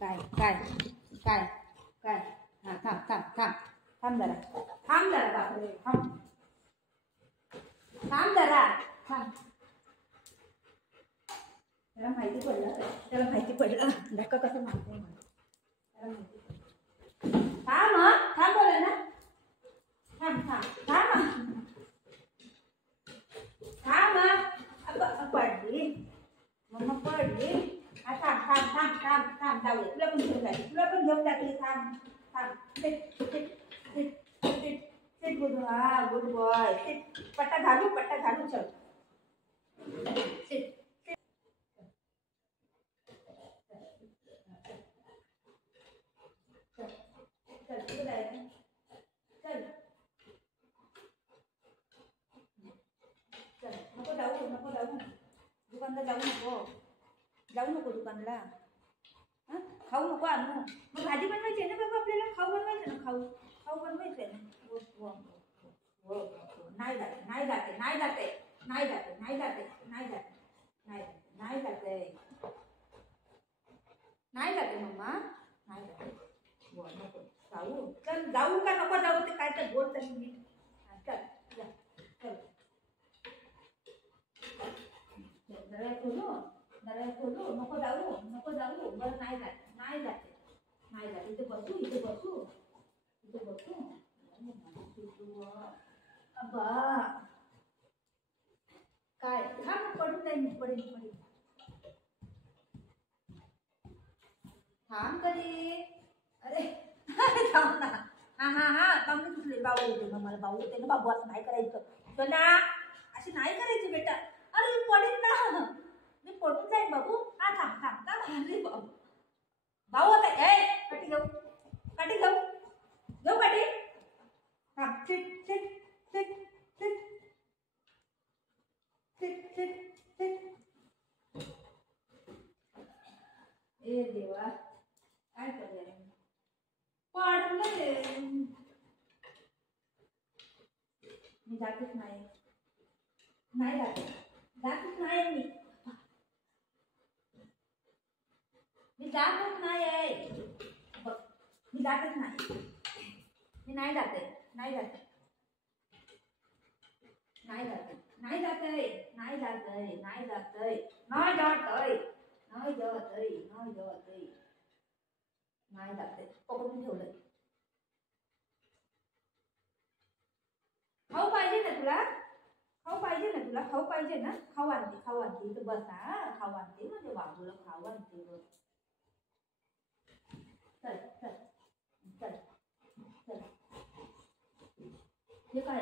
काय काय काय काय हा थांब थांब थांब थांब जरा बापरे थांब थांब जरा थांब. त्याला माहिती पडलं धक्का कसं माहिती आहे मला. त्याला माहिती पडलं. थांब बोला ना. थांब थांब थांब थांब पडली मम्मा पडली. थांब थांब थांब थांब थांब जाऊया तुला पण घेऊन जाते थांब थांब सिट गुड हा गुड बॉय सिट. पट्टा घालू चल सिट. नको जाऊ दुकानला जाऊ नको दुकानला. हां खाऊ नको आणू. मग भाजी बनवायची आहे ना बाबा आपल्याला. खाऊ बनवायचं ना. खाऊ बनवायचं आहे ना. हो नाही जाते मम्मा नाही जाते. हो नको जाऊ. चल जाऊ का नको जाऊ ते काय तर बोल तरी मी. चल चल दरवाजा खोलू नको जाऊ बरं नाही जाते इथे बसू अब्बा काय थांब पडून जाईल पडेल थांब कधी. अरे थांब ना. हा थांब तुझले बाबू येते मग मला बाबू येते ना. बाबू असं नाही करायचं ना. अशी नाही करायची बेटा. अरे मी पडेल ना. मी पडून जाईल बाबू. हा थांब अरे बाबू भाऊ आता काठी घेऊ काठी. थांब सिट. ए देवा काय करूया पडून गेले. मी जातच नाही जातच नाही मी जातच नाही आहे. मी जातच नाही. मी नाही जाते. पकडून ठेवलं. खाऊ पाहिजे ना तुला. खाऊ पाहिजे ना. खाऊ आणते इथं बस. हा खाऊ आणते म्हणजे बाबूला खाऊ आणते बघ. चल हे काय